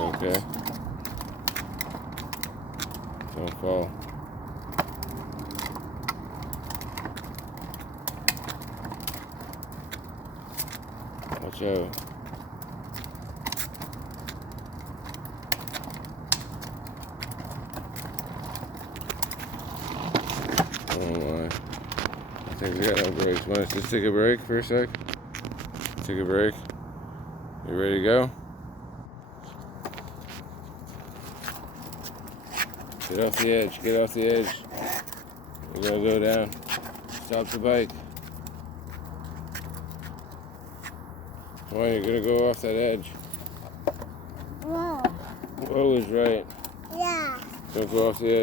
Okay. Don't fall. Watch out. Oh my. I think we got no brakes. Want us to just take a break for a sec? Take a break. You ready to go? Get off the edge. Get off the edge. We're gonna go down. Stop the bike. Come on, you're gonna go off that edge. Whoa. Whoa is right. Yeah. Don't go off the edge.